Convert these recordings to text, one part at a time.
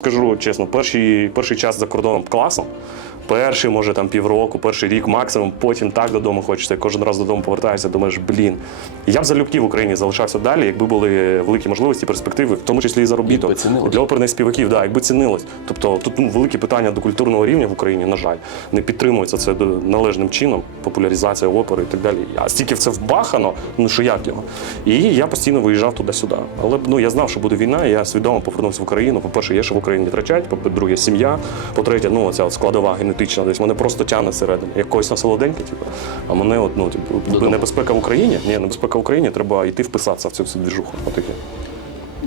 Скажу чесно, перший, перший час за кордоном класно. Перший, може, там півроку, перший рік максимум, потім так додому хочеться. Кожен раз додому повертаєшся, думаєш, блін. Я б залюбки в Україні залишався далі, якби були великі можливості, перспективи, в тому числі і заробіток. Для оперних співаків, да, якби цінилось. Тобто тут ну, великі питання до культурного рівня в Україні, на жаль, не підтримується це належним чином, популяризація опери і так далі. А стільки в це вбахано, ну що як його. І я постійно виїжджав туди-сюди. Але ну, я знав, що буде війна, і я свідомо повернувся в Україну. По-перше, є що в Україні втрачать, по-друге, сім'я. По-третє, ну ця складова генетична, десь мене просто тягне всередину. Як когось на солоденьке, типу. А мене, от, ну, типу, Додому. небезпека в Україні. Ні, небезпека в Україні, треба йти вписатися в цю всю двіжуху.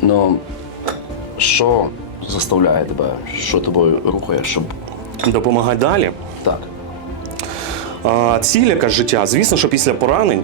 Ну, що заставляє тебе, що тобою рухає, щоб Допомагай далі. так. А, Ціль якась життя. Звісно, що після поранень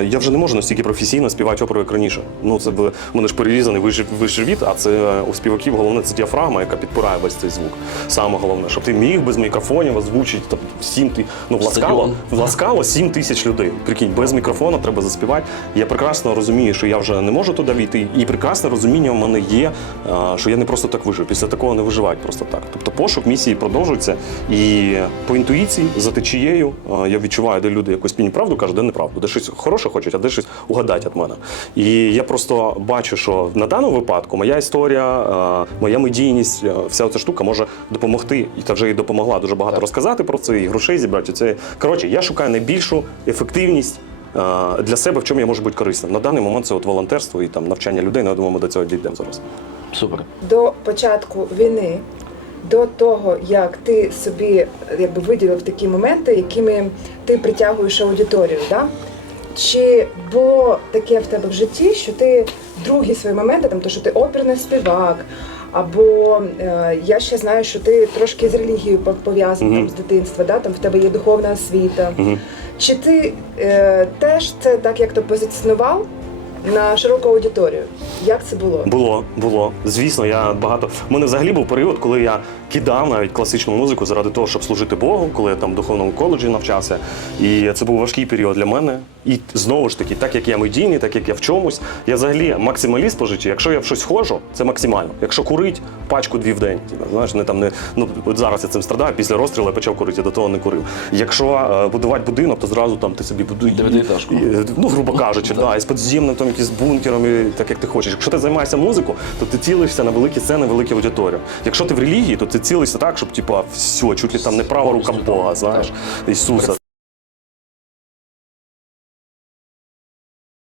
е, я вже не можу настільки професійно співати оперу, як раніше. Ну, це в мене ж перерізаний вищий, вищий а це у співаків головне це діафрагма, яка підпирає весь цей звук. Саме головне, щоб ти міг без мікрофонів озвучити там, сім ти. Ну, ласкаво, Стадіон. ласкаво 7 тисяч людей. Прикинь, без мікрофона треба заспівати. Я прекрасно розумію, що я вже не можу туди війти, і прекрасне розуміння в мене є, е, що я не просто так вижив. Після такого не виживають просто так. Тобто пошук місії продовжується. І по інтуїції, за течією, е, я відчуваю, де люди якусь мені правду кажуть, де неправду, де щось хороше хочуть, а де щось угадать від мене. І я просто бачу, що на даному випадку моя історія, моя медійність, вся ця штука може допомогти, і та вже і допомогла дуже багато Так. розказати про це, і грошей зібрати. Це коротше, я шукаю найбільшу ефективність. Для себе в чому я можу бути корисним. На даний момент це от волонтерство і там навчання людей. Ну, я думаю, ми до цього дійдемо зараз. Супер. до початку війни, до того, як ти собі якби виділив такі моменти, якими ти притягуєш аудиторію, да? чи було таке в тебе в житті, що ти другі свої моменти, там то що ти оперний співак, або е, я ще знаю, що ти трошки з релігією пов- пов'язаний Мгм. там, з дитинства, да? там в тебе є духовна освіта. Мгм. Чи ти е, теж це так як то позиціонував на широку аудиторію? Як це було? Було, було. Звісно, я багато. У мене взагалі був період, коли я кидав навіть класичну музику заради того, щоб служити Богу, коли я там в духовному коледжі навчався. І це був важкий період для мене. І знову ж таки, так як я медійний, так як я в чомусь, я взагалі максималіст по житті. Якщо я в щось ходжу, це максимально. Якщо курить, пачку дві в день. Типу, знаєш, не там не ну от зараз я цим страдаю. Після розстрілу я почав курити, я до того не курив. Якщо е, будувати будинок, то зразу там ти собі будуй. Дев'ятиэтажку. Ну, грубо кажучи, да, і з підземним там якийсь бункером, і так як ти хочеш. Якщо ти займаєшся музикою, то ти цілишся на великі сцени, великі аудиторію. Якщо ти в релігії, то ти цілишся так, щоб типа все, чуть ли там не права рука Бога, знаєш, Ісуса.